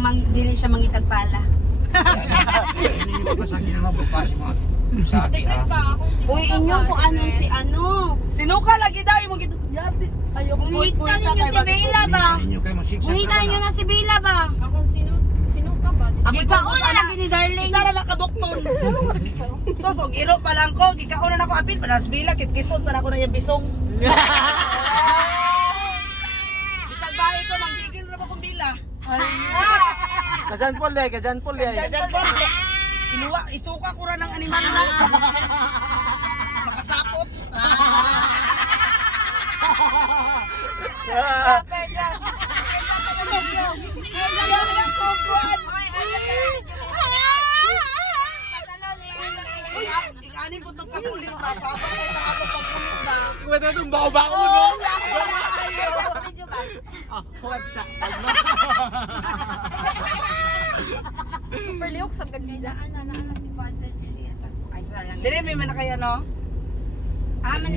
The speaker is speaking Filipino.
bang dili siya mangitag pala. Hindi ko pasangin na bukas mga saki ha. Uy, inyo kung anong si ano. Sinuka lagi daw yung mga yati. Ayaw ko Bunita ninyo si Bella ba? Ninyo kayo masiksa Bunita ninyo na si Bella ba? Ako sino ka ba? Ako Ikauna lagi ni Darling. Isa na kabukton. So giro pa lang ko, gikauna na ko apil, panas bila kitkiton para ko na yung bisong. Isang bahay ko manggigil na pa kong bila. Kajan pole, kajan pole. Diyan po. Inuwa, isuka ko ra ng animal na. Makasapot. Ingani ko itong pagulit ba? Sabang kayo na ako pagulit ba? Wala itong bao-bao no? Huwag sa. Super liok sa kagsidaan na si Father Elias. Ay, sa lang. Dire may man na kayo no? Ah, man